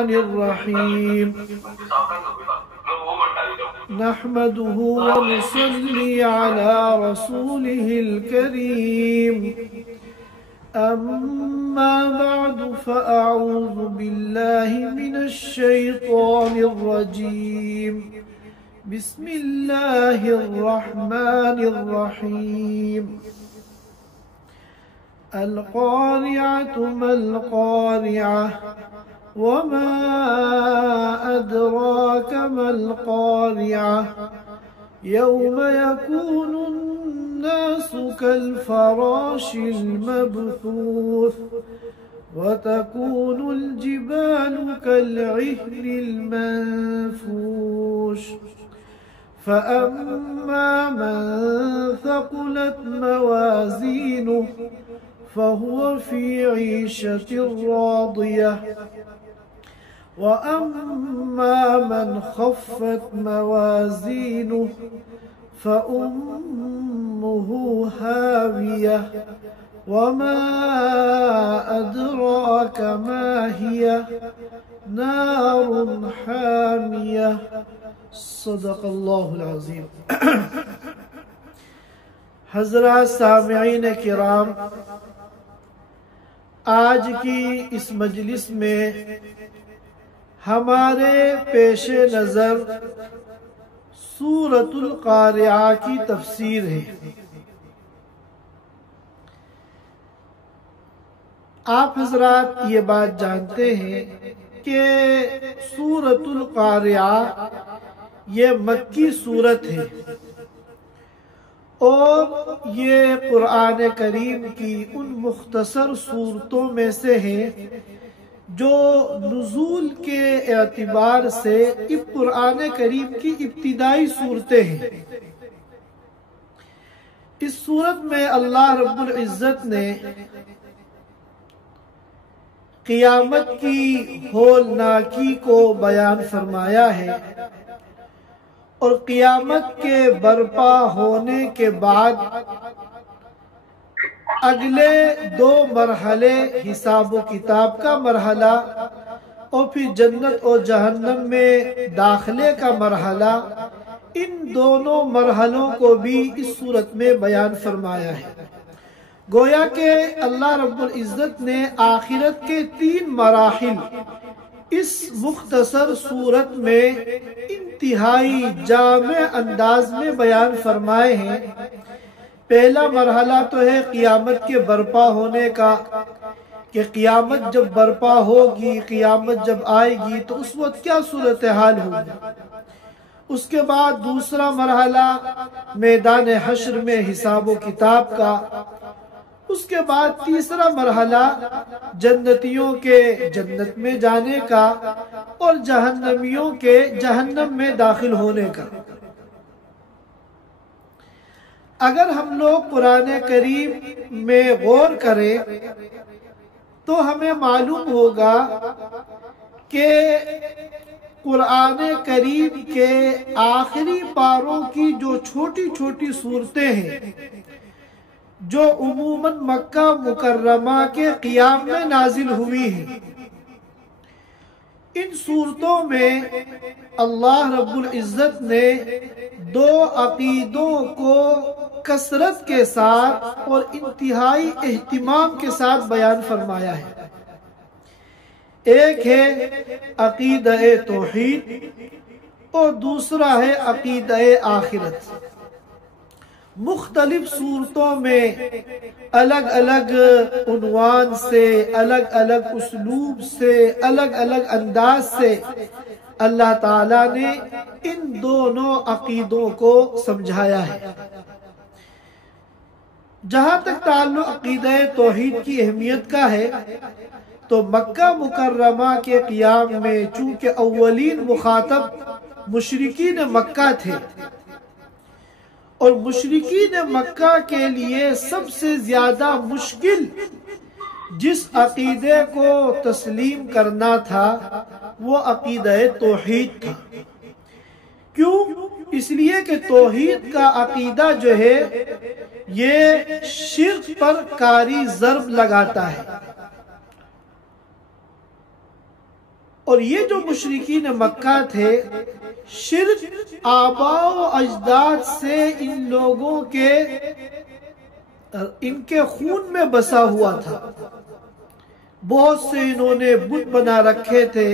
الرحيم نحمده ونصلي على رسوله الكريم أما بعد فأعوذ بالله من الشيطان الرجيم بسم الله الرحمن الرحيم القارعة ما القارعة وما أدراك ما القارعة يوم يكون الناس كالفراش المبثوث وتكون الجبال كالعهن المنفوش فأما من ثقلت موازينه فهو في عيشة راضية وأما من خفت موازينه فأمه هاوية وما أدراك ما هي نار حامية صدق الله العظيم حضرات سامعین کرام، آج کی اس مجلس میں ہمارے پیش نظر سورۃ القارعہ کی تفسیر ہے۔ آپ حضرات یہ بات جانتے ہیں کہ سورۃ القارعہ یہ مکی سورت ہے اور یہ قرآن کریم کی ان مختصر سورتوں میں سے ہے جو نزول کے اعتبار سے قرآن کریم کی ابتدائی صورتیں ہیں۔ اس سورت میں اللہ رب العزت نے قیامت کی ہولناکی کو بیان فرمایا ہے اور قیامت کے برپا ہونے کے بعد اگلے دو مرحلے حساب و کتاب کا مرحلہ اور پھر جنت اور جہنم میں داخلے کا مرحلہ، ان دونوں مرحلوں کو بھی اس صورت میں بیان فرمایا ہے۔ گویا کہ اللہ رب العزت نے آخرت کے 3 مراحل اس مختصر صورت میں انتہائی جامع انداز میں بیان فرمائے ہیں۔ پہلا مرحلہ تو ہے قیامت کے برپا ہونے کا، کہ قیامت جب برپا ہوگی، قیامت جب آئے گی تو اس وقت کیا صورتحال ہوگی۔ اس کے بعد دوسرا مرحلہ میدان حشر میں حساب و کتاب کا، اس کے بعد تیسرا مرحلہ جنتیوں کے جنت میں جانے کا اور جہنمیوں کے جہنم میں داخل ہونے کا۔ اگر ہم لوگ قرآن کریم میں غور کریں تو ہمیں معلوم ہوگا کہ قرآن کریم کے آخری پاروں کی جو چھوٹی چھوٹی صورتیں ہیں جو عموماً مکہ مکرمہ کے قیام میں نازل ہوئی ہیں، ان صورتوں میں اللہ رب العزت نے 2 عقیدوں کو کثرت کے ساتھ اور انتہائی اہتمام کے ساتھ بیان فرمایا ہے۔ ایک ہے عقیدہ توحید اور دوسرا ہے عقیدہ آخرت۔ مختلف صورتوں میں الگ الگ عنوان سے، الگ الگ اسلوب سے، الگ الگ انداز سے اللہ تعالیٰ نے ان دونوں عقیدوں کو سمجھایا ہے۔ جہاں تک تعلق عقیدہ توحید کی اہمیت کا ہے تو مکہ مکرمہ کے قیام میں چونکہ اولین مخاطب مشرکین مکہ تھے اور مشرکین مکہ کے لیے سب سے زیادہ مشکل جس عقیدے کو تسلیم کرنا تھا وہ عقیدہ توحید تھا۔ کیوں؟ اس لیے کہ توحید کا عقیدہ جو ہے یہ شرک پر کاری ضرب لگاتا ہے۔ اور یہ جو مشرکین مکہ تھے، شرک آباء و اجداد سے ان لوگوں کے ان کے خون میں بسا ہوا تھا۔ بہت سے انہوں نے بت بنا رکھے تھے،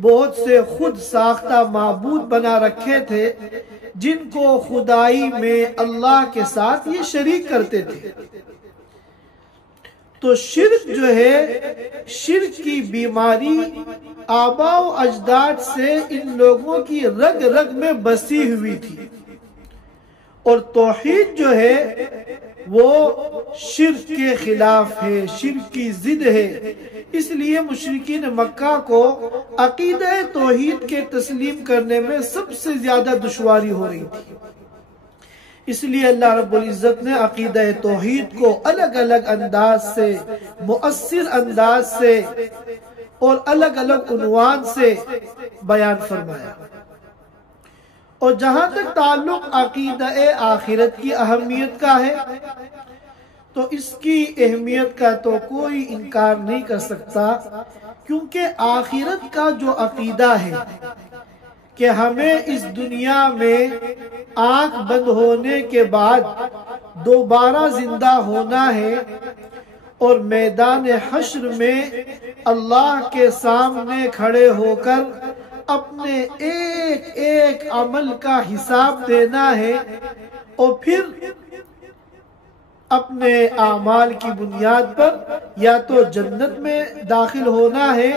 بہت سے خود ساختہ معبود بنا رکھے تھے جن کو خدائی میں اللہ کے ساتھ یہ شریک کرتے تھے۔ تو شرک جو ہے، شرک کی بیماری آباء و اجداد سے ان لوگوں کی رگ رگ میں بسی ہوئی تھی، اور توحید جو ہے وہ شرک کے خلاف ہے، شرک کی ضد ہے۔ اس لیے مشرکین مکہ کو عقیدہ توحید کے تسلیم کرنے میں سب سے زیادہ دشواری ہو رہی تھی۔ اس لیے اللہ رب العزت نے عقیدہ توحید کو الگ الگ انداز سے، مؤثر انداز سے اور الگ الگ عنوان سے بیان فرمایا۔ اور جہاں تک تعلق عقیدہ آخرت کی اہمیت کا ہے، تو اس کی اہمیت کا تو کوئی انکار نہیں کر سکتا، کیونکہ آخرت کا جو عقیدہ ہے کہ ہمیں اس دنیا میں آنکھ بند ہونے کے بعد دوبارہ زندہ ہونا ہے، اور میدان حشر میں اللہ کے سامنے کھڑے ہو کر اپنے ایک ایک عمل کا حساب دینا ہے، اور پھر اپنے اعمال کی بنیاد پر یا تو جنت میں داخل ہونا ہے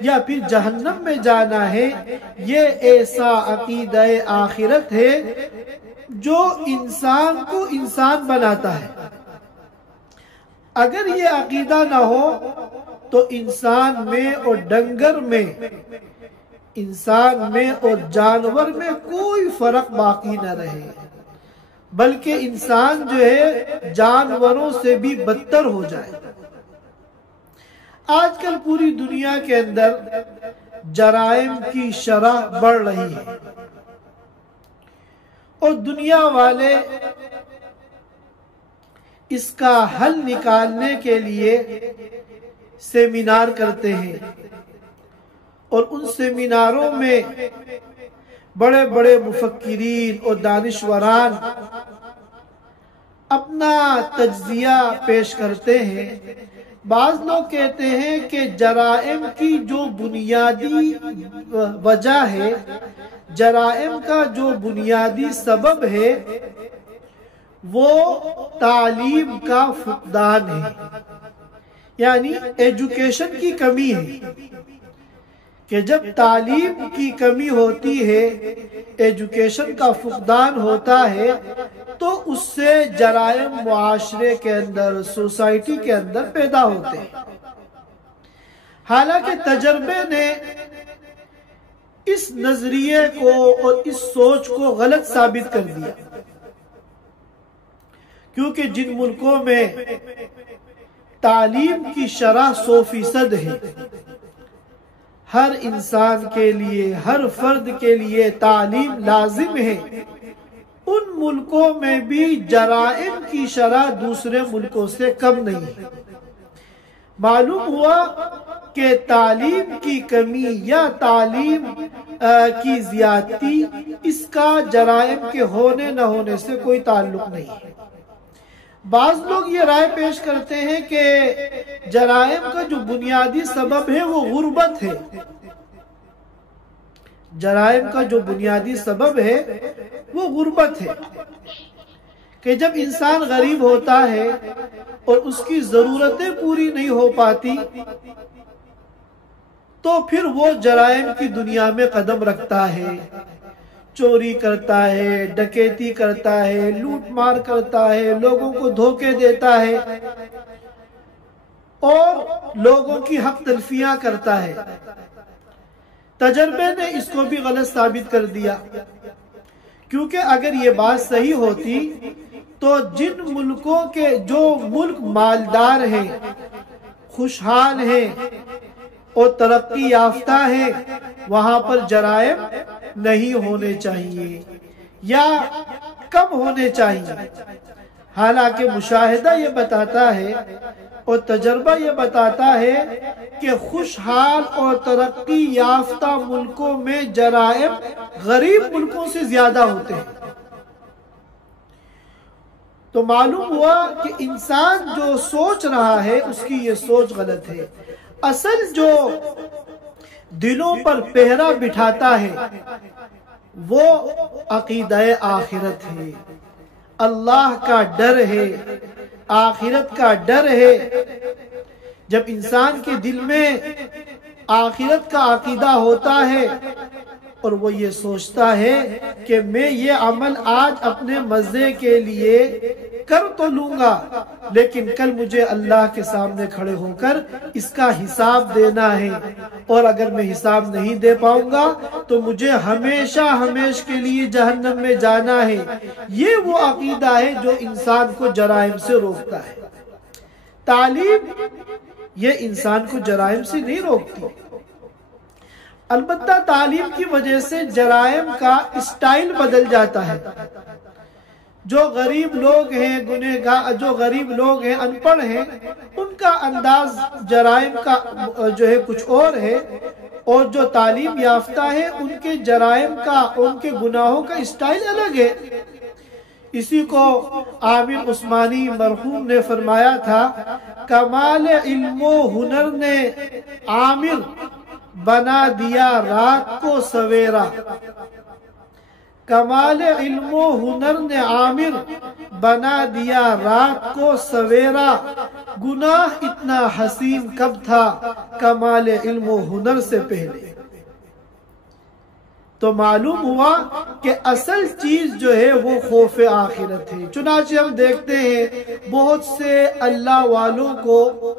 یا پھر جہنم میں جانا ہے۔ یہ ایسا عقیدہ آخرت ہے جو انسان کو انسان بناتا ہے۔ اگر یہ عقیدہ نہ ہو تو انسان میں اور ڈنگر میں، انسان میں اور جانور میں کوئی فرق باقی نہ رہے، بلکہ انسان جو ہے جانوروں سے بھی بدتر ہو جائے۔ آج کل پوری دنیا کے اندر جرائم کی شرح بڑھ رہی ہے، اور دنیا والے اس کا حل نکالنے کے لیے سیمینار کرتے ہیں، اور ان سیمیناروں میں بڑے بڑے مفکرین اور دانشوران اپنا تجزیہ پیش کرتے ہیں۔ بعض لوگ کہتے ہیں کہ جرائم کی جو بنیادی وجہ ہے، جرائم کا جو بنیادی سبب ہے، وہ تعلیم کا فقدان ہے، یعنی ایجوکیشن کی کمی ہے، کہ جب تعلیم کی کمی ہوتی ہے، ایجوکیشن کا فقدان ہوتا ہے، تو اس سے جرائم معاشرے کے اندر، سوسائٹی کے اندر پیدا ہوتے ہیں۔ حالانکہ تجربے نے اس نظریے کو اور اس سوچ کو غلط ثابت کر دیا، کیونکہ جن ملکوں میں تعلیم کی شرح 100% ہے، ہر انسان کے لیے، ہر فرد کے لیے تعلیم لازم ہے، ان ملکوں میں بھی جرائم کی شرح دوسرے ملکوں سے کم نہیں ہے۔ معلوم ہوا کہ تعلیم کی کمی یا تعلیم کی زیادتی، اس کا جرائم کے ہونے نہ ہونے سے کوئی تعلق نہیں ہے۔ بعض لوگ یہ رائے پیش کرتے ہیں کہ جرائم کا جو بنیادی سبب ہے وہ غربت ہے۔ جرائم کا جو بنیادی سبب ہے وہ غربت ہے، کہ جب انسان غریب ہوتا ہے اور اس کی ضرورتیں پوری نہیں ہو پاتی، تو پھر وہ جرائم کی دنیا میں قدم رکھتا ہے، چوری کرتا ہے، ڈکیتی کرتا ہے، لوٹ مار کرتا ہے، لوگوں کو دھوکے دیتا ہے اور لوگوں کی حق تلفیاں کرتا ہے۔ تجربے نے اس کو بھی غلط ثابت کر دیا، کیونکہ اگر یہ بات صحیح ہوتی تو جن ملکوں کے جو ملک مالدار ہیں، خوشحال ہیں اور ترقی یافتہ ہیں، وہاں پر جرائم نہیں ہونے چاہیے یا کم ہونے چاہیے۔ حالانکہ مشاہدہ یہ بتاتا ہے اور تجربہ یہ بتاتا ہے کہ خوشحال اور ترقی یافتہ ملکوں میں جرائم غریب ملکوں سے زیادہ ہوتے ہیں۔ تو معلوم ہوا کہ انسان جو سوچ رہا ہے اس کی یہ سوچ غلط ہے۔ اصل جو دلوں پر پہرا بٹھاتا ہے وہ عقیدہ آخرت ہے، اللہ کا ڈر ہے، آخرت کا ڈر ہے۔ جب انسان کے دل میں آخرت کا عقیدہ ہوتا ہے اور وہ یہ سوچتا ہے کہ میں یہ عمل آج اپنے مزے کے لیے کر تو لوں گا، لیکن کل مجھے اللہ کے سامنے کھڑے ہو کر اس کا حساب دینا ہے، اور اگر میں حساب نہیں دے پاؤں گا تو مجھے ہمیشہ کے لیے جہنم میں جانا ہے۔ یہ وہ عقیدہ ہے جو انسان کو جرائم سے روکتا ہے۔ تعلیم یہ انسان کو جرائم سے نہیں روکتی، البتہ تعلیم کی وجہ سے جرائم کا اسٹائل بدل جاتا ہے۔ جو غریب لوگ ہیں جو غریب لوگ ہیں، ان پڑھ ہیں، ان کا انداز جرائم کا جو ہے کچھ اور ہے، اور جو تعلیم یافتہ ہے ان کے جرائم کا، ان کے گناہوں کا اسٹائل الگ ہے۔ اسی کو عامر عثمانی مرحوم نے فرمایا تھا، کمال علم و ہنر نے عامر بنا دیا رات کو سویرا، کمال علم و ہنر نے عامر بنا دیا رات کو سویرا، گناہ اتنا حسین کب تھا کمال علم و ہنر سے پہلے۔ تو معلوم ہوا کہ اصل چیز جو ہے وہ خوف آخرت ہے۔ چنانچہ ہم دیکھتے ہیں بہت سے اللہ والوں کو،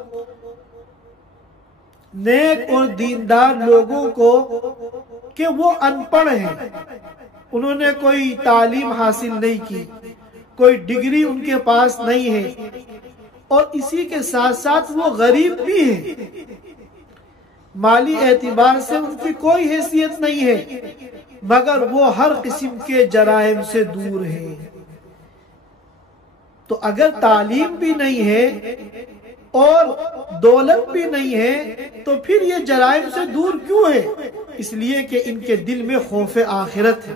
نیک اور دیندار لوگوں کو، کہ وہ ان پڑھ ہیں، انہوں نے کوئی تعلیم حاصل نہیں کی، کوئی ڈگری ان کے پاس نہیں ہے، اور اسی کے ساتھ ساتھ وہ غریب بھی ہیں، مالی اعتبار سے ان کی کوئی حیثیت نہیں ہے، مگر وہ ہر قسم کے جرائم سے دور ہیں۔ تو اگر تعلیم بھی نہیں ہے اور دولت بھی نہیں ہے تو پھر یہ جرائم سے دور کیوں ہے؟ اس لیے کہ ان کے دل میں خوف آخرت ہے۔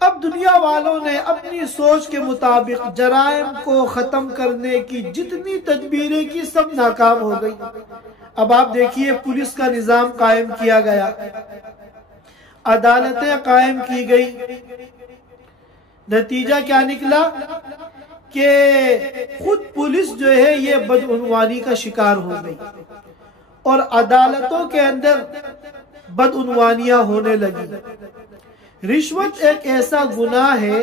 اب دنیا والوں نے اپنی سوچ کے مطابق جرائم کو ختم کرنے کی جتنی تدبیریں کی سب ناکام ہو گئی۔ اب آپ دیکھیے پولیس کا نظام قائم کیا گیا، عدالتیں قائم کی گئی، نتیجہ کیا نکلا کہ خود پولیس جو ہے یہ بدعنوانی کا شکار ہو گئی، اور عدالتوں کے اندر بدعنوانیاں ہونے لگی۔ رشوت ایک ایسا گناہ ہے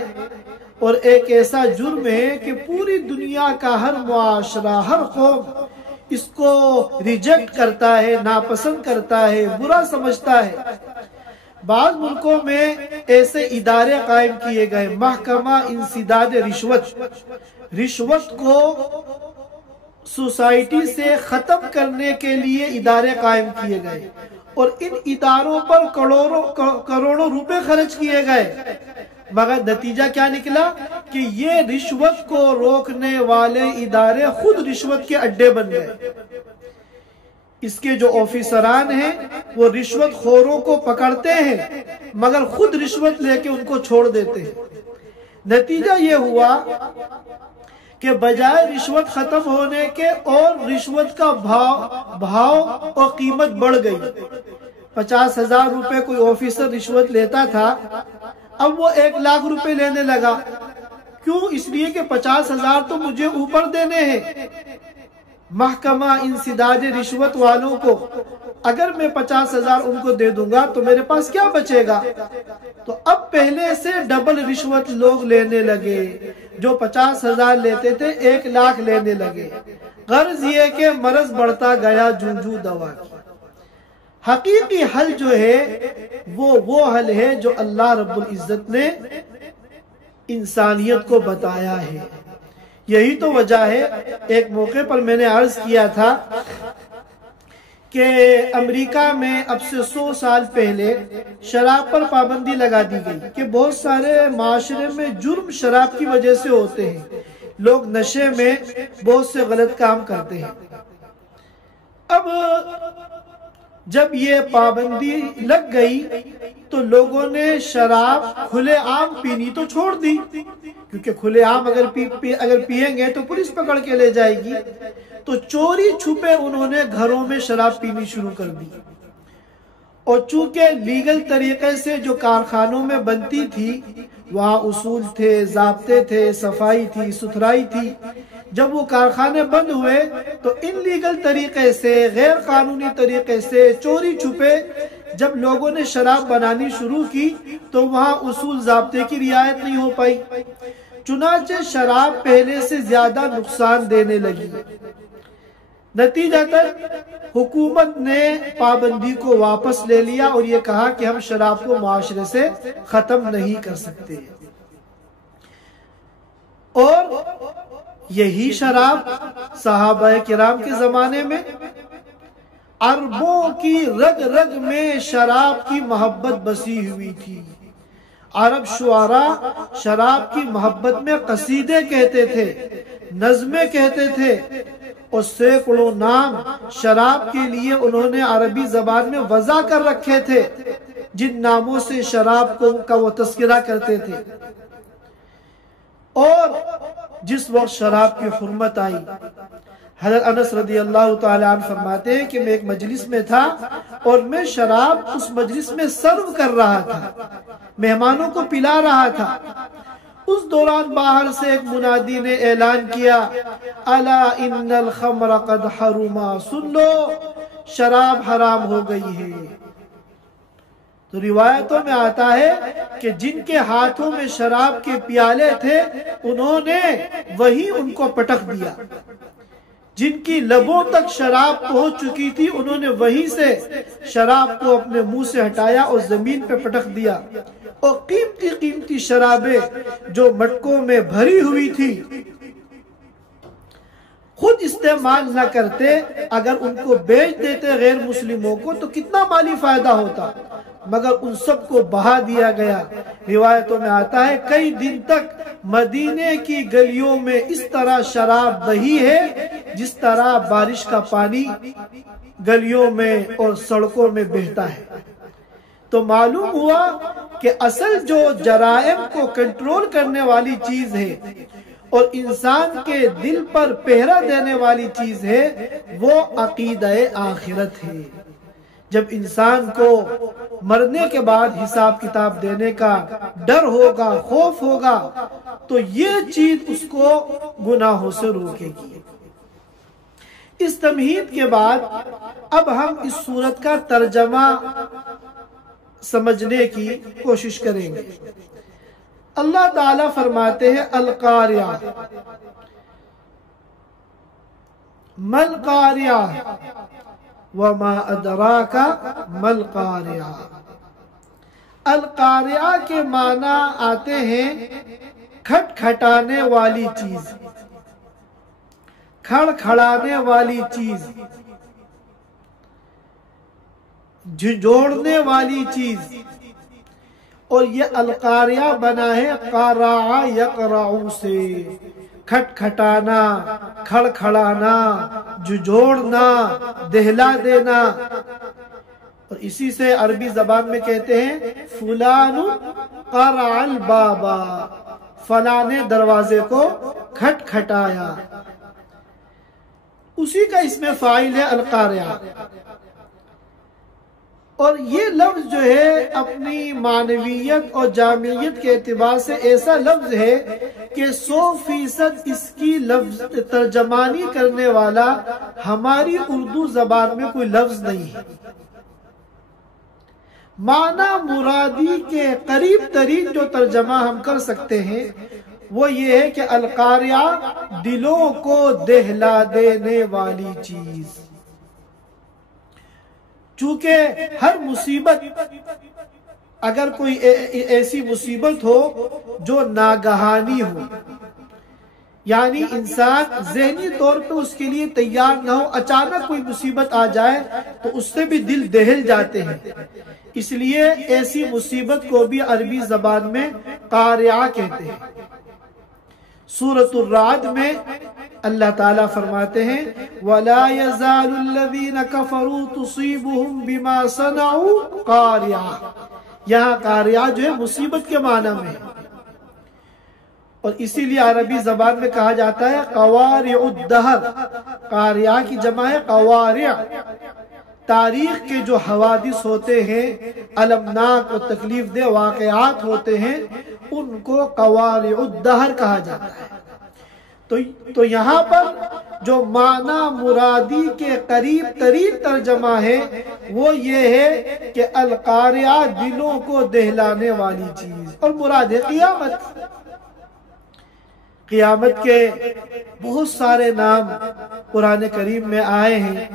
اور ایک ایسا جرم ہے کہ پوری دنیا کا ہر معاشرہ، ہر قوم اس کو ریجیکٹ کرتا ہے، ناپسند کرتا ہے، برا سمجھتا ہے۔ بعض ملکوں میں ایسے ادارے قائم کیے گئے، محکمہ انسداد رشوت، رشوت کو سوسائٹی سے ختم کرنے کے لیے ادارے قائم کیے گئے، اور ان اداروں پر کروڑوں روپے خرچ کیے گئے، مگر نتیجہ کیا نکلا کہ یہ رشوت کو روکنے والے ادارے خود رشوت کے اڈے بن گئے۔ اس کے جو آفیسران ہیں وہ رشوت خوروں کو پکڑتے ہیں مگر خود رشوت لے کے ان کو چھوڑ دیتے ہیں۔ نتیجہ یہ ہوا کہ بجائے رشوت ختم ہونے کے اور رشوت کا بھاؤ اور قیمت بڑھ گئی۔ 50,000 روپے کوئی آفیسر رشوت لیتا تھا، اب وہ 1 لاکھ روپے لینے لگا۔ کیوں؟ اس لیے کہ 50,000 تو مجھے اوپر دینے ہیں۔ محکمہ انسداد رشوت والوں کو اگر میں 50,000 ان کو دے دوں گا تو میرے پاس کیا بچے گا؟ تو اب پہلے سے ڈبل رشوت لوگ لینے لگے، جو 50,000 لیتے تھے 1 لاکھ لینے لگے۔ غرض یہ کہ مرض بڑھتا گیا جوں دوا کی۔ حقیقی حل جو ہے وہ حل ہے جو اللہ رب العزت نے انسانیت کو بتایا ہے۔ یہی تو وجہ ہے، ایک موقع پر میں نے عرض کیا تھا کہ امریکہ میں اب سے 100 سال پہلے شراب پر پابندی لگا دی گئی کہ بہت سارے معاشرے میں جرم شراب کی وجہ سے ہوتے ہیں، لوگ نشے میں بہت سے غلط کام کرتے ہیں۔ اب جب یہ پابندی لگ گئی تو لوگوں نے شراب کھلے عام پینی تو چھوڑ دی، کیونکہ کھلے عام اگر پیئیں گے تو پولیس پکڑ کے لے جائے گی، تو چوری چھپے انہوں نے گھروں میں شراب پینی شروع کر دی۔ اور چونکہ لیگل طریقے سے جو کارخانوں میں بنتی تھی، وہاں اصول تھے، ضابطے تھے، صفائی تھی، ستھرائی تھی، جب وہ کارخانے بند ہوئے تو ان لیگل طریقے سے، غیر قانونی طریقے سے، چوری چھپے جب لوگوں نے شراب بنانی شروع کی تو وہاں اصول ضابطے کی رعایت نہیں ہو پائی، چنانچہ شراب پہلے سے زیادہ نقصان دینے لگی۔ نتیجتاً حکومت نے پابندی کو واپس لے لیا اور یہ کہا کہ ہم شراب کو معاشرے سے ختم نہیں کر سکتے، اور یہی شراب صحابہ کرام کے زمانے میں عربوں کی رگ رگ میں شراب کی محبت بسی ہوئی تھی۔ عرب شعراء شراب کی محبت میں قصیدے کہتے تھے، نظمیں کہتے تھے، اور سینکڑوں نام شراب کے لیے انہوں نے عربی زبان میں وضع کر رکھے تھے، جن ناموں سے شراب کا وہ تذکرہ کرتے تھے۔ اور جس وقت شراب کی حرمت آئی، حضرت انس رضی اللہ تعالیٰ عنہ فرماتے ہیں کہ میں ایک مجلس میں تھا اور میں شراب اس مجلس میں سرو کر رہا تھا، مہمانوں کو پلا رہا تھا۔ اس دوران باہر سے ایک منادی نے اعلان کیا، الا ان الخمر قد حرما، سن لو شراب حرام ہو گئی ہے۔ تو روایتوں میں آتا ہے کہ جن کے ہاتھوں میں شراب کے پیالے تھے انہوں نے وہی ان کو پٹخ دیا، جن کی لبوں تک شراب پہنچ چکی تھی انہوں نے وہیں سے شراب کو اپنے منہ سے ہٹایا اور زمین پہ پٹخ دیا، اور قیمتی قیمتی شرابیں جو مٹکوں میں بھری ہوئی تھی خود استعمال نہ کرتے، اگر ان کو بیچ دیتے غیر مسلموں کو تو کتنا مالی فائدہ ہوتا، مگر ان سب کو بہا دیا گیا۔ روایتوں میں آتا ہے کئی دن تک مدینے کی گلیوں میں اس طرح شراب بہی ہے جس طرح بارش کا پانی گلیوں میں اور سڑکوں میں بہتا ہے۔ تو معلوم ہوا کہ اصل جو جرائم کو کنٹرول کرنے والی چیز ہے اور انسان کے دل پر پہرا دینے والی چیز ہے وہ عقیدہ آخرت ہے۔ جب انسان کو مرنے کے بعد حساب کتاب دینے کا ڈر ہوگا، خوف ہوگا، تو یہ چیز اس کو گناہوں سے روکے گی۔ اس تمہید کے بعد اب ہم اس سورت کا ترجمہ سمجھنے کی کوشش کریں گے۔ اللہ تعالیٰ فرماتے ہیں القاریہ، مل قاریہ وما ادراک مل قاریہ۔ القاریہ کے معنی آتے ہیں کھٹ کھٹانے والی چیز، کھڑ کھڑانے والی چیز، جھنجھوڑنے والی چیز، اور یہ القاریہ بنا ہے قارع یقرع سے، کھٹ کھٹانا، کھڑ کھڑانا، جھنجھوڑنا، دہلا دینا۔ اور اسی سے عربی زبان میں کہتے ہیں فلان قرع الباب، فلاں نے دروازے کو کھٹ کھٹایا، اسی کا اس میں فاعل ہے القاریہ۔ اور یہ لفظ جو ہے اپنی معنویت اور جامعیت کے اعتبار سے ایسا لفظ ہے کہ 100% اس کی لفظ ترجمانی کرنے والا ہماری اردو زبان میں کوئی لفظ نہیں ہے۔ معنی مرادی کے قریب ترین جو ترجمہ ہم کر سکتے ہیں وہ یہ ہے کہ القاریہ دلوں کو دہلا دینے والی چیز۔ چونکہ ہر مصیبت، اگر کوئی ایسی مصیبت ہو جو ناگہانی ہو، یعنی انسان ذہنی طور پہ اس کے لیے تیار نہ ہو، اچانک کوئی مصیبت آ جائے تو اس سے بھی دل دہل جاتے ہیں۔ اس لیے ایسی مصیبت کو بھی عربی زبان میں قاریہ کہتے ہیں۔ سورۃ الرعد میں اللہ تعالیٰ فرماتے ہیں وَلَا يَزَالُ الَّذِينَ كَفَرُوا تُصِيبُهُمْ بِمَا صَنَعُوا قَارِعَةً، یہاں قاریہ جو ہے مصیبت کے معنی میں، اور اسی لیے عربی زبان میں کہا جاتا ہے قوارع الدہر، قاریہ کی جمع ہے قوارع۔ تاریخ کے جو حوادث ہوتے ہیں، المناک و تکلیف دہ واقعات ہوتے ہیں، ان کو قوارع الدہر کہا جاتا ہے۔ تو یہاں پر جو معنی مرادی کے قریب ترین ترجمہ ہے وہ یہ ہے کہ القاریہ دلوں کو دہلانے والی چیز، اور مراد ہے قیامت۔ قیامت کے بہت سارے نام قرآن کریم میں آئے ہیں،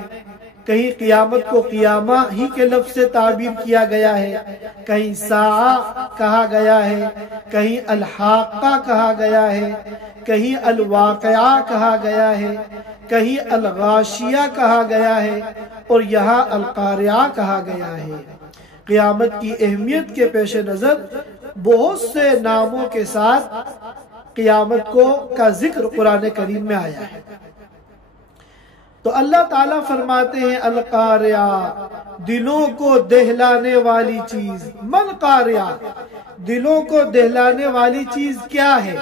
کہیں قیامت کو قیامہ ہی کے لفظ سے تعبیر کیا گیا ہے، کہیں ساعہ کہا گیا ہے، کہیں الحاقہ کہا گیا ہے، کہیں الواقعہ کہا گیا ہے، کہیں الغاشیہ کہا گیا ہے، اور یہاں القاریہ کہا گیا ہے۔ قیامت کی اہمیت کے پیش نظر بہت سے ناموں کے ساتھ قیامت کا ذکر قرآن کریم میں آیا ہے۔ تو اللہ تعالیٰ فرماتے ہیں القاریہ، دلوں کو دہلانے والی چیز۔ مل قاریہ، دلوں کو دہلانے والی چیز کیا ہے؟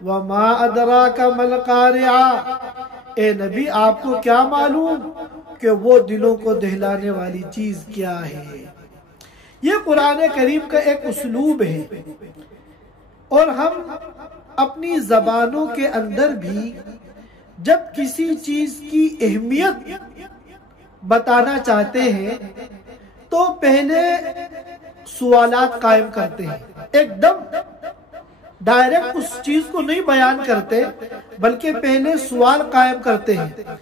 وما ادراک مل قاریہ، اے نبی آپ کو کیا معلوم کہ وہ دلوں کو دہلانے والی چیز کیا ہے؟ یہ قرآن کریم کا ایک اسلوب ہے، اور ہم اپنی زبانوں کے اندر بھی جب کسی چیز کی اہمیت بتانا چاہتے ہیں تو پہلے سوالات قائم کرتے ہیں، ایک دم ڈائریکٹ اس چیز کو نہیں بیان کرتے، بلکہ پہلے سوال قائم کرتے ہیں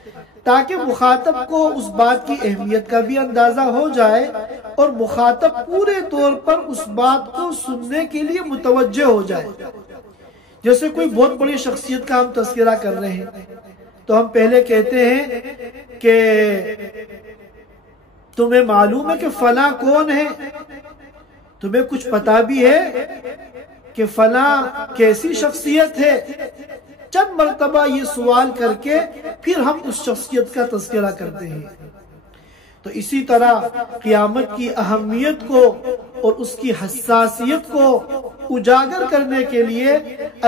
تاکہ مخاطب کو اس بات کی اہمیت کا بھی اندازہ ہو جائے اور مخاطب پورے طور پر اس بات کو سننے کے لیے متوجہ ہو جائے۔ جیسے کوئی بہت بڑی شخصیت کا ہم تذکرہ کر رہے ہیں تو ہم پہلے کہتے ہیں کہ تمہیں معلوم ہے کہ فلاں کون ہے؟ تمہیں کچھ پتا بھی ہے کہ فلاں کیسی شخصیت ہے؟ چند مرتبہ یہ سوال کر کے پھر ہم اس شخصیت کا تذکرہ کرتے ہیں۔ تو اسی طرح قیامت کی اہمیت کو اور اس کی حساسیت کو اجاگر کرنے کے لیے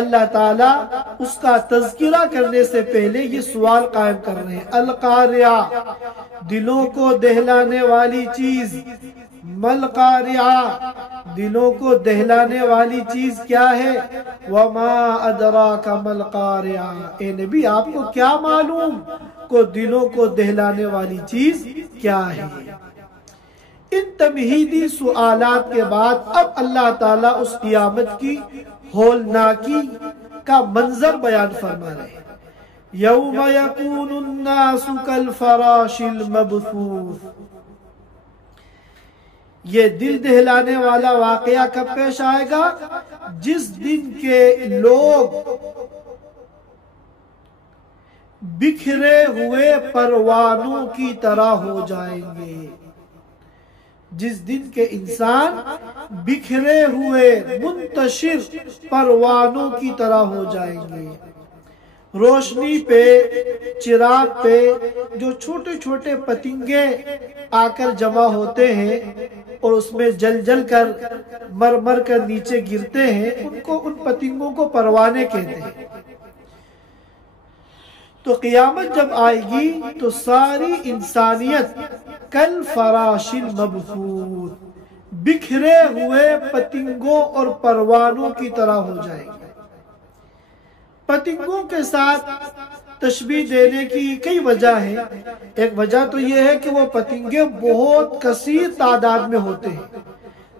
اللہ تعالیٰ اس کا تذکرہ کرنے سے پہلے یہ سوال قائم کر رہے ہیں القاریہ، دلوں کو دہلانے والی چیز۔ مل قاریہ، دلوں کو دہلانے والی چیز کیا ہے؟ وما ادراک مل قاریہ، اے نبی آپ کو کیا معلوم کو دلوں کو دہلانے والی چیز کیا ہے؟ ان تمہیدی سوالات کے بعد اب اللہ تعالیٰ اس قیامت کی ہولناکی کا منظر بیان فرما رہے ہیں۔ یوم یکون الناس کالفراش المبثوث، یہ دل دہلانے والا واقعہ کب پیش آئے گا؟ جس دن کے لوگ بکھرے ہوئے پروانوں کی طرح ہو جائیں گے۔ جس دن کے انسان بکھرے ہوئے منتشر پروانوں کی طرح ہو جائیں گے۔ روشنی پہ، چراغ پہ جو چھوٹے چھوٹے پتنگے آ کر جمع ہوتے ہیں اور اس میں جل جل کر مر مر کر نیچے گرتے ہیں، ان پتنگوں کو پروانے کہتے ہیں۔ تو قیامت جب آئے گی تو ساری انسانیت کل فراش المبثوث، بکھرے ہوئے پتنگوں اور پروانوں کی طرح ہو جائے گی۔ پتنگوں کے ساتھ تشبیہ دینے کی کئی وجہ ہیں۔ ایک وجہ تو یہ ہے کہ وہ پتنگے بہت کثیر تعداد میں ہوتے ہیں۔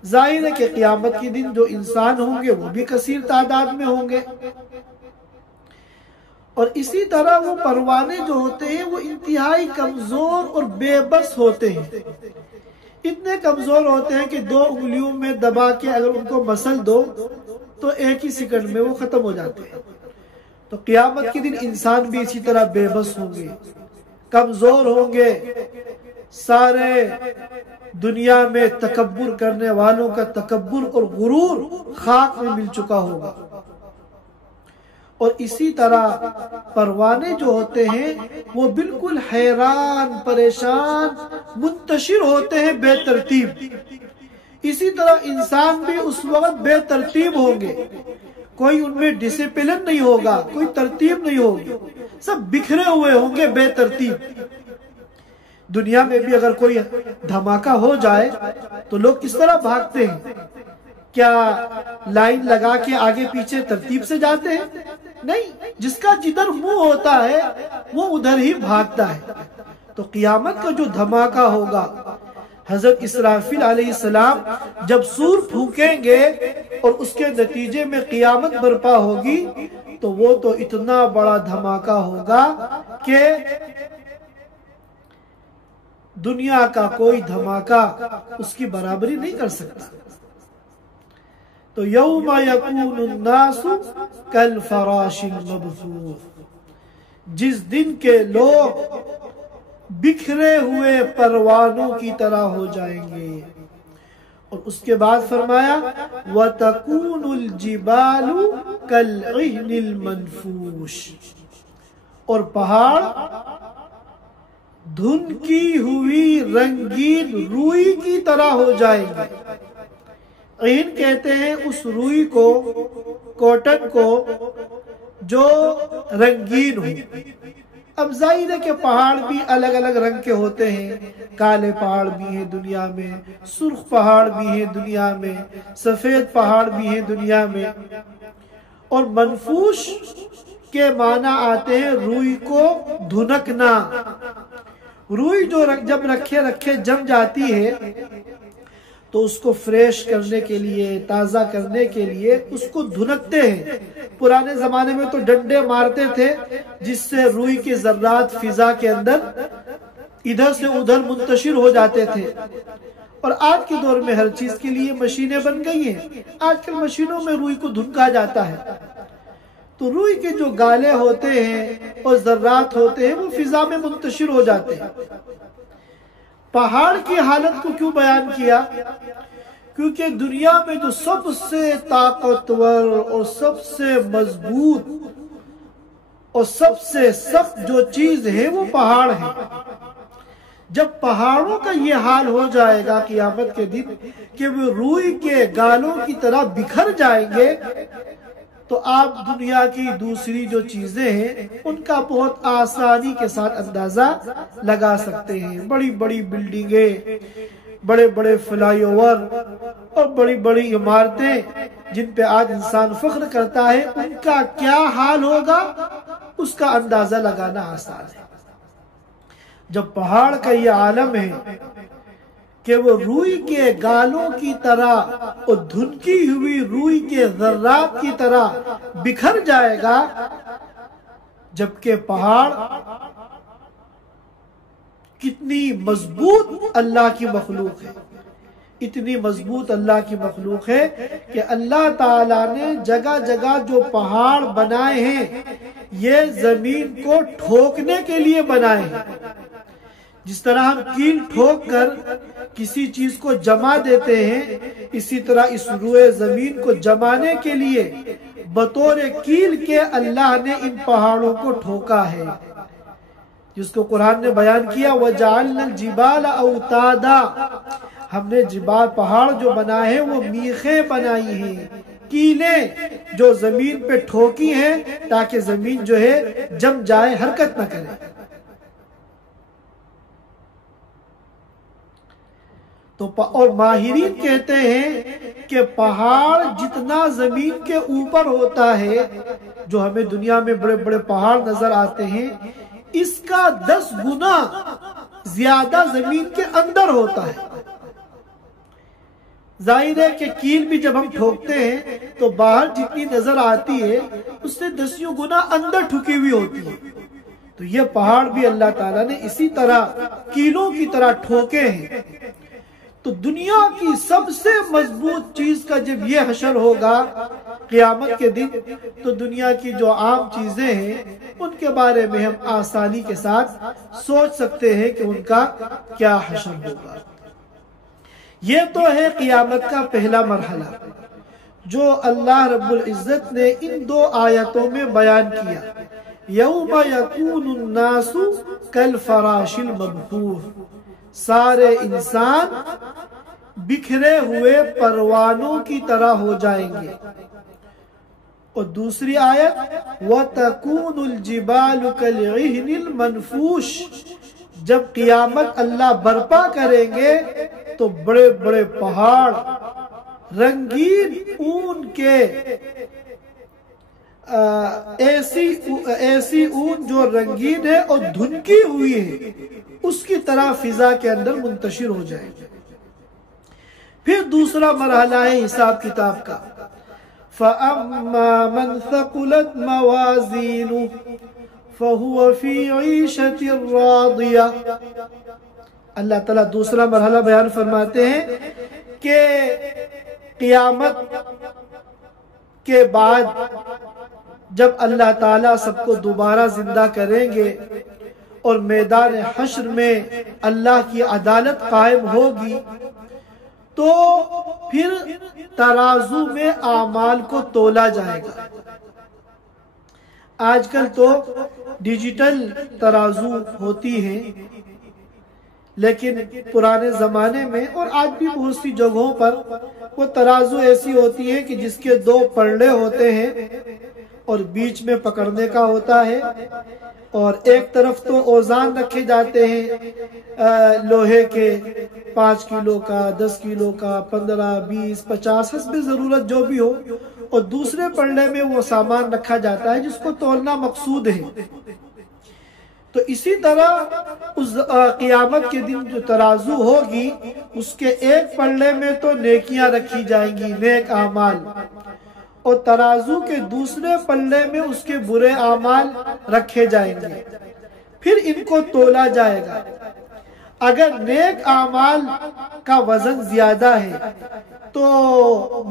ظاہر ہے کہ قیامت کے دن جو انسان ہوں گے وہ بھی کثیر تعداد میں ہوں گے، اور اسی طرح وہ پروانے جو ہوتے ہیں وہ انتہائی کمزور اور بے بس ہوتے ہیں۔ اتنے کمزور ہوتے ہیں کہ 2 انگلیوں میں دبا کے اگر ان کو مسل دو تو ایک ہی سیکنڈ میں وہ ختم ہو جاتے ہیں۔ تو قیامت کے دن انسان بھی اسی طرح بے بس ہوں گے، کمزور ہوں گے، سارے دنیا میں تکبر کرنے والوں کا تکبر اور غرور خاک میں مل چکا ہوگا۔ اور اسی طرح پروانے جو ہوتے ہیں وہ بالکل حیران پریشان منتشر ہوتے ہیں بے ترتیب، اسی طرح انسان بھی اس وقت بے ترتیب ہوں گے، کوئی ان میں ڈسپلن نہیں ہوگا، کوئی ترتیب نہیں ہوگی، سب بکھرے ہوئے ہوں گے بے ترتیب۔ دنیا میں بھی اگر کوئی دھماکہ ہو جائے تو لوگ کس طرح بھاگتے ہیں؟ کیا لائن لگا کے آگے پیچھے ترتیب سے جاتے ہیں؟ نہیں، جس کا جدھر منہ ہوتا ہے وہ ادھر ہی بھاگتا ہے۔ تو قیامت کا جو دھماکہ ہوگا، حضرت اسرافیل علیہ السلام جب سور پھونکیں گے اور اس کے نتیجے میں قیامت برپا ہوگی تو وہ تو اتنا بڑا دھماکہ ہوگا کہ دنیا کا کوئی دھماکہ اس کی برابری نہیں کر سکتا۔ تو یوم یکون الناس کالفراش المبثوث، جس دن کے لوگ بکھرے ہوئے پروانوں کی طرح ہو جائیں گے۔ اور اس کے بعد فرمایا وَتَكُونُ الْجِبَالُ كَالْعِهْنِ الْمَنْفُوشِ، اور پہاڑ دھنکی ہوئی رنگین روئی کی طرح ہو جائیں گے۔ عین کہتے ہیں اس روئی کو، کاٹن کو جو رنگین ہو۔ اب ظاہر ہے کہ پہاڑ بھی الگ الگ رنگ کے ہوتے ہیں، کالے پہاڑ بھی ہیں دنیا میں، سرخ پہاڑ بھی ہیں دنیا میں، سفید پہاڑ بھی ہیں دنیا میں۔ اور منفوش کے معنی آتے ہیں روئی کو دھنکنا۔ روئی جو جب رکھے جم جاتی ہے تو اس کو فریش کرنے کے لیے، تازہ کرنے کے لیے اس کو دھنکتے ہیں۔ پرانے زمانے میں تو ڈنڈے مارتے تھے جس سے روئی کے ذرات فضا کے اندر ادھر سے ادھر منتشر ہو جاتے تھے۔ اور آج کے دور میں ہر چیز کے لیے مشینیں بن گئی ہیں، آج کل مشینوں میں روئی کو دھنکا جاتا ہے۔ تو روئی کے جو گالے ہوتے ہیں اور ذرات ہوتے ہیں وہ فضا میں منتشر ہو جاتے ہیں۔ پہاڑ کی حالت کو کیوں بیان کیا؟ کیونکہ دنیا میں جو سب سے طاقتور اور سب سے مضبوط اور سب سے سخت جو چیز ہے وہ پہاڑ ہے۔ جب پہاڑوں کا یہ حال ہو جائے گا قیامت کے دن کہ وہ روئی کے گالوں کی طرح بکھر جائیں گے تو آپ دنیا کی دوسری جو چیزیں ہیں ان کا بہت آسانی کے ساتھ اندازہ لگا سکتے ہیں۔ بڑی بڑی بلڈنگیں، بڑے بڑے فلائی اوور اور بڑی بڑی عمارتیں جن پہ آج انسان فخر کرتا ہے، ان کا کیا حال ہوگا اس کا اندازہ لگانا آسان ہے۔ جب پہاڑ کا یہ عالم ہے کہ وہ روئی کے گالوں کی طرح اور دھنکی ہوئی روئی کے ذرات کی طرح بکھر جائے گا، جبکہ پہاڑ کتنی مضبوط اللہ کی مخلوق ہے، اتنی مضبوط اللہ کی مخلوق ہے کہ اللہ تعالیٰ نے جگہ جگہ جو پہاڑ بنائے ہیں یہ زمین کو ٹھوکنے کے لیے بنائے ہیں۔ جس طرح ہم کیل ٹھوک کر کسی چیز کو جما دیتے ہیں، اسی طرح اس روئے زمین کو جمانے کے لیے بطور کیل کے اللہ نے ان پہاڑوں کو ٹھوکا ہے، جس کو قرآن نے بیان کیا وَجَعَلْنَا الْجِبَالَ أَوْتَادًا، ہم نے جبال پہاڑ جو بنائے ہیں وہ میخیں بنائی ہیں، کیلیں جو زمین پہ ٹھوکی ہیں تاکہ زمین جو ہے جم جائے، حرکت نہ کرے۔ تو اور ماہرین کہتے ہیں کہ پہاڑ جتنا زمین کے اوپر ہوتا ہے، جو ہمیں دنیا میں بڑے بڑے پہاڑ نظر آتے ہیں، اس کا 10 گنا زیادہ زمین کے اندر ہوتا ہے۔ ظاہر ہے کہ کیل بھی جب ہم ٹھوکتے ہیں تو باہر جتنی نظر آتی ہے اس سے 10 گنا اندر ٹھکی ہوئی ہوتی ہے۔ تو یہ پہاڑ بھی اللہ تعالیٰ نے اسی طرح کیلوں کی طرح ٹھوکے ہیں۔ تو دنیا کی سب سے مضبوط چیز کا جب یہ حشر ہوگا قیامت کے دن تو دنیا کی جو عام چیزیں ہیں ان کے بارے میں ہم آسانی کے ساتھ سوچ سکتے ہیں کہ ان کا کیا حشر ہوگا۔ یہ تو ہے قیامت کا پہلا مرحلہ جو اللہ رب العزت نے ان دو آیتوں میں بیان کیا۔ یوم یکون الناس کالفراش المبثوث، سارے انسان بکھرے ہوئے پروانوں کی طرح ہو جائیں گے۔ اور دوسری آیت وَتَكُونُ الْجِبَالُ كَالْعِهْنِ الْمَنْفُوشِ، جب قیامت اللہ برپا کریں گے تو بڑے بڑے پہاڑ رنگین اون کے ایسی اون جو رنگین ہے اور دھنکی ہوئی ہے اس کی طرح فضا کے اندر منتشر ہو جائے گی۔ پھر دوسرا مرحلہ ہے حساب کتاب کا۔ فَأَمَّا مَنْ ثَقُلَتْ مَوَازِينُهُ فَهُوَ فِي عِيشَةٍ رَاضِيَةٍ، اللہ تعالیٰ دوسرا مرحلہ بیان فرماتے ہیں کہ قیامت کے بعد جب اللہ تعالیٰ سب کو دوبارہ زندہ کریں گے اور میدان حشر میں اللہ کی عدالت قائم ہوگی تو پھر ترازو میں اعمال کو تولا جائے گا۔ آج کل تو ڈیجیٹل ترازو ہوتی ہے، لیکن پرانے زمانے میں اور آج بھی بہت سی جگہوں پر وہ ترازو ایسی ہوتی ہے کہ جس کے دو پلڑے ہوتے ہیں اور بیچ میں پکڑنے کا ہوتا ہے، اور ایک طرف تو اوزان رکھے جاتے ہیں لوہے کے 5 کلو کا، 10 کلو کا، 15، 20، 50 حسب ضرورت جو بھی ہو، اور دوسرے پلڑے میں وہ سامان رکھا جاتا ہے جس کو تولنا مقصود ہے۔ تو اسی طرح اس قیامت کے دن جو ترازو ہوگی اس کے ایک پلڑے میں تو نیکیاں رکھی جائیں گی، نیک اعمال، اور ترازو کے دوسرے پلڑے میں اس کے برے اعمال رکھے جائیں گے، پھر ان کو تولا جائے گا۔ اگر نیک اعمال کا وزن زیادہ ہے تو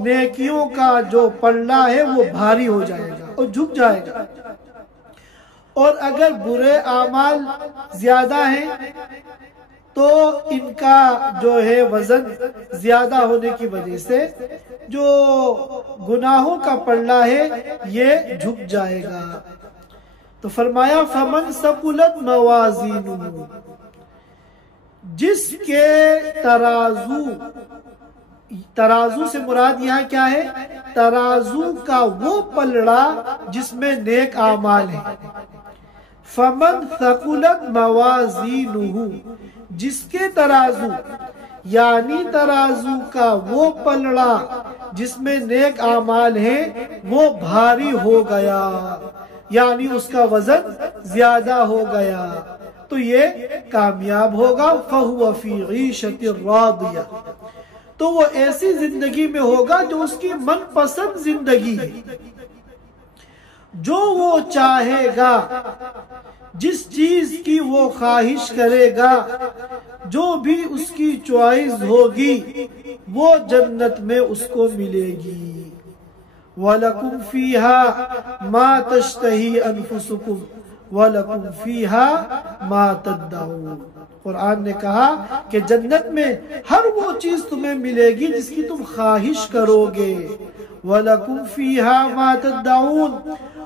نیکیوں کا جو پلڑا ہے وہ بھاری ہو جائے گا اور جھک جائے گا، اور اگر برے اعمال زیادہ ہیں تو ان کا جو ہے وزن زیادہ ہونے کی وجہ سے جو گناہوں کا پلڑا ہے یہ جھک جائے گا۔ تو فرمایا فَمَنْ ثَقُلَتْ مَوَازِينُهُ، جس کے ترازو سے مراد یہاں کیا ہے؟ ترازو کا وہ پلڑا جس میں نیک اعمال ہیں۔ فَمَنْ ثَقُلَتْ مَوَازِينُهُ، جس کے ترازو یعنی ترازو کا وہ پلڑا جس میں نیک اعمال ہیں وہ بھاری ہو گیا، یعنی اس کا وزن زیادہ ہو گیا، تو یہ کامیاب ہوگا۔ فَهُوَ فِي عِيشَةٍ رَاضِيَةٍ، تو وہ ایسی زندگی میں ہوگا جو اس کی من پسند زندگی ہے، جو وہ چاہے گا، جس چیز کی وہ خواہش کرے گا، جو بھی اس کی چوائس ہوگی وہ جنت میں اس کو ملے گی۔ وَلَكُمْ فِيهَا مَا تَشْتَهِي أَنفُسُكُمْ وَلَكُمْ فِيهَا مَا تَدَّعُونَ، قرآن نے کہا کہ جنت میں ہر وہ چیز تمہیں ملے گی جس کی تم خواہش کرو گے۔ وَلَكُمْ فِيهَا مَا تَدَّعُونَ،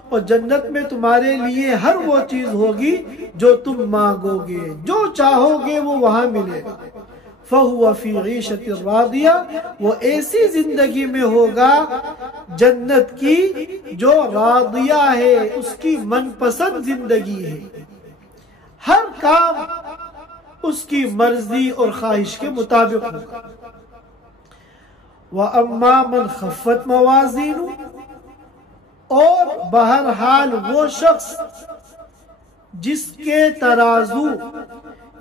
اور جنت میں تمہارے لیے ہر وہ چیز ہوگی جو تم مانگو گے، جو چاہو گے وہ وہاں ملے گا۔ فَهُوَ فِي عِيشَةٍ رَاضِيَةٍ، وہ ایسی زندگی میں ہوگا جنت کی جو راضیہ ہے، اس کی من پسند زندگی ہے، ہر کام اس کی مرضی اور خواہش کے مطابق ہوگا۔ وَأَمَّا مَنْ خَفَّتْ مَوَازِينُهُ، اور بہرحال وہ شخص جس کے ترازو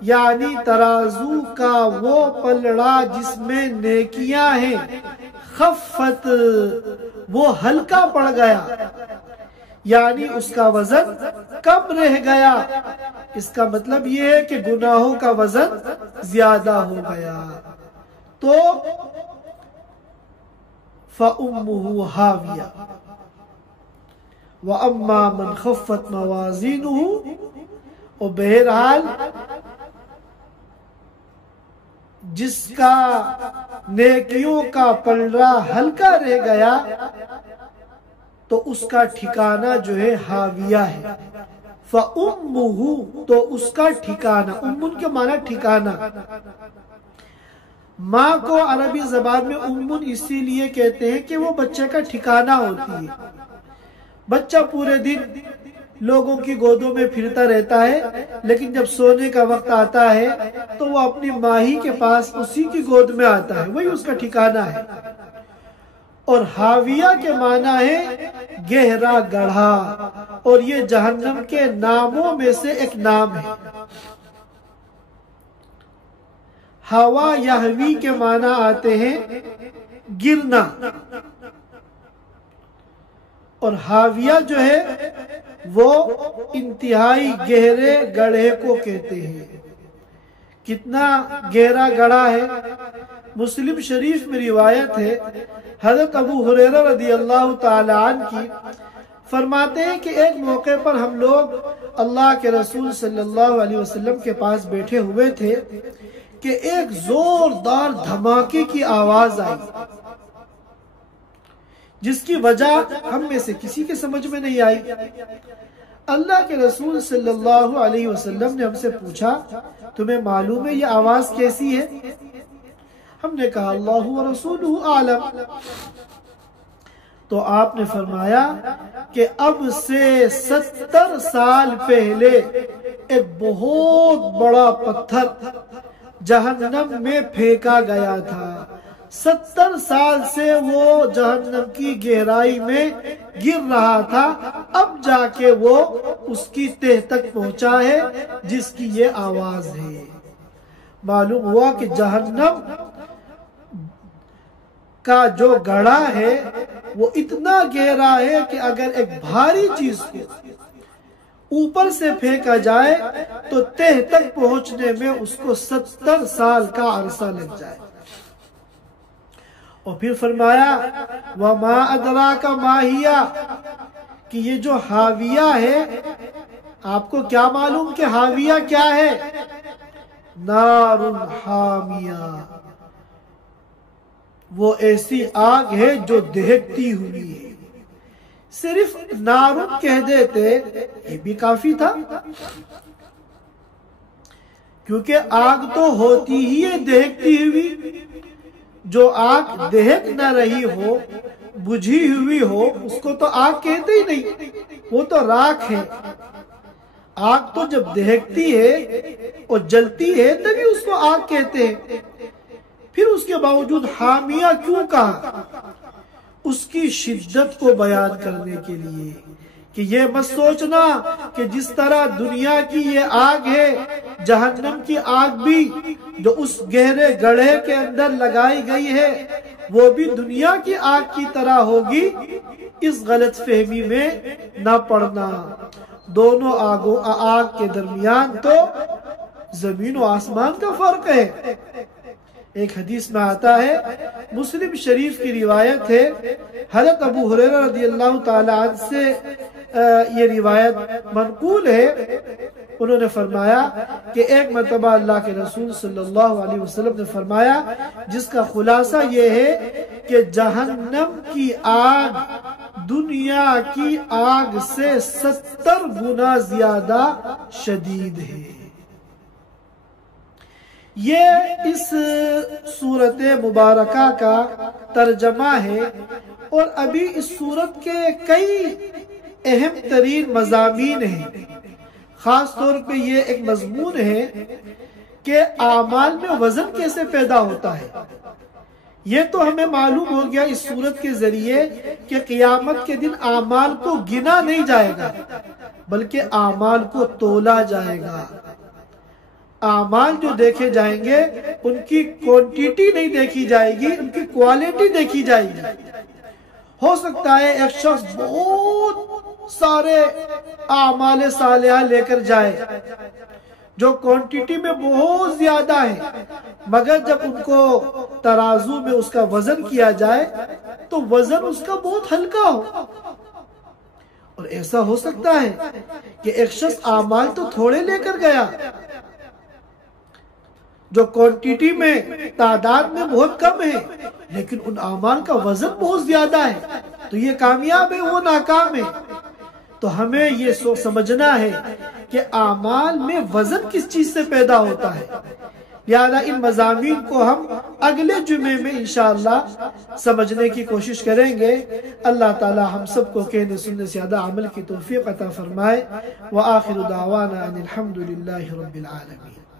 یعنی ترازو کا وہ پلڑا جس میں نیکیاں ہیں، خفت، وہ ہلکا پڑ گیا، یعنی اس کا وزن کم رہ گیا، اس کا مطلب یہ ہے کہ گناہوں کا وزن زیادہ ہو گیا، تو فَأُمُّهُ هَاوِيَةٌ، وَأَمَّا مَنْ خَفَّتْ مَوَازِينُهُ، اور بہرحال جس کا نیکیوں کا پلڑا ہلکا رہ گیا تو اس کا ٹھکانہ جو ہے حاویہ ہے۔ فَأُمُّهُ، تو اس کا ٹھکانہ، امن کے معنی ٹھکانہ۔ ماں کو عربی زبان میں امن اسی لیے کہتے ہیں کہ وہ بچے کا ٹھکانہ ہوتی ہے۔ بچہ پورے دن لوگوں کی گودوں میں پھرتا رہتا ہے، لیکن جب سونے کا وقت آتا ہے تو وہ اپنی ماں ہی کے پاس اسی کی گود میں آتا ہے، وہی اس کا ٹھکانہ ہے۔ اور حاویہ کے معنی ہے گہرا گڑھا، اور یہ جہنم کے ناموں میں سے ایک نام ہے۔ ہوا یہوی کے معنی آتے ہیں گرنا، اور حاویہ جو ہے وہ انتہائی گہرے گڑھے کو کہتے ہیں۔ کتنا گہرا گڑھا ہے؟ مسلم شریف میں روایت ہے، حضرت ابو ہریرہ رضی اللہ تعالی عنہ کی، فرماتے ہیں کہ ایک موقع پر ہم لوگ اللہ کے رسول صلی اللہ علیہ وسلم کے پاس بیٹھے ہوئے تھے کہ ایک زوردار دھماکے کی آواز آئی، جس کی وجہ ہم میں سے کسی کے سمجھ میں نہیں آئی۔ اللہ کے رسول صلی اللہ علیہ وسلم نے ہم سے پوچھا، تمہیں معلوم ہے یہ آواز کیسی ہے؟ ہم نے کہا اللہ ورسولہ اعلم۔ تو آپ نے فرمایا کہ اب سے 70 سال پہلے ایک بہت بڑا پتھر جہنم میں پھینکا گیا تھا، 70 سال سے وہ جہنم کی گہرائی میں گر رہا تھا، اب جا کے وہ اس کی تہ تک پہنچا ہے جس کی یہ آواز ہے۔ معلوم ہوا کہ جہنم کا جو گڑھا ہے وہ اتنا گہرا ہے کہ اگر ایک بھاری چیز کو اوپر سے پھینکا جائے تو تہ تک پہنچنے میں اس کو 70 سال کا عرصہ لگ جائے۔ اور پھر فرمایا وَمَا أَدْرَاكَ مَا هِيَ، کہ یہ جو حاویہ ہے، آپ کو کیا معلوم کہ حاویہ کیا ہے؟ نار حامیہ، وہ ایسی آگ ہے جو دہکتی ہوئی ہے۔ صرف نارن کہہ دیتے یہ بھی کافی تھا، کیونکہ آگ تو ہوتی ہی ہے دہکتی ہوئی۔ جو آگ دہک نہ رہی ہو، بجھی ہوئی ہو، اس کو تو آگ کہتے ہی نہیں، وہ تو راکھ ہے۔ آگ تو جب دہکتی ہے اور جلتی ہے تبھی اس کو آگ کہتے ہیں۔ پھر اس کے باوجود حامیہ کیوں کہا؟ اس کی شدت کو بیان کرنے کے لیے کہ یہ مت سوچنا کہ جس طرح دنیا کی یہ آگ ہے، جہنم کی آگ بھی جو اس گہرے گڑھے کے اندر لگائی گئی ہے وہ بھی دنیا کی آگ کی طرح ہوگی، اس غلط فہمی میں نہ پڑنا۔ دونوں آگ کے درمیان تو زمین و آسمان کا فرق ہے۔ ایک حدیث میں آتا ہے، مسلم شریف کی روایت ہے، حضرت ابو ہریرہ رضی اللہ تعالی عنہ سے یہ روایت منقول ہے، انہوں نے فرمایا کہ ایک مرتبہ اللہ کے رسول صلی اللہ علیہ وسلم نے فرمایا، جس کا خلاصہ یہ ہے کہ جہنم کی آگ دنیا کی آگ سے 70 گنا زیادہ شدید ہے۔ یہ اس سورت مبارکہ کا ترجمہ ہے، اور ابھی اس سورت کے کئی اہم ترین مضامین ہیں۔ خاص طور پہ یہ ایک مضمون ہے کہ اعمال میں وزن کیسے پیدا ہوتا ہے۔ یہ تو ہمیں معلوم ہو گیا اس سورت کے ذریعے کہ قیامت کے دن اعمال کو گنا نہیں جائے گا بلکہ اعمال کو تولا جائے گا۔ اعمال جو دیکھے جائیں گے ان کی کوانٹیٹی نہیں دیکھی جائے گی، ان کی کوالٹی دیکھی جائے گی۔ ہو سکتا ہے ایک شخص بہت سارے اعمال صالحہ لے کر جائے جو کوانٹیٹی میں بہت زیادہ ہے، مگر جب ان کو ترازو میں اس کا وزن کیا جائے تو وزن اس کا بہت ہلکا ہو۔ اور ایسا ہو سکتا ہے کہ ایک شخص اعمال تو تھوڑے لے کر گیا، جو کوانٹیٹی میں تعداد میں بہت کم ہے، لیکن ان اعمال کا وزن بہت زیادہ ہے، تو یہ کامیاب ہے، وہ ناکام ہے۔ تو ہمیں یہ سمجھنا ہے کہ اعمال میں وزن کس چیز سے پیدا ہوتا ہے۔ لہذا ان مضامین کو ہم اگلے جمعے میں انشاءاللہ سمجھنے کی کوشش کریں گے۔ اللہ تعالی ہم سب کو کہنے سننے سے زیادہ عمل کی توفیق عطا فرمائے۔ وآخر دعوانا ان الحمد للہ رب العالمین۔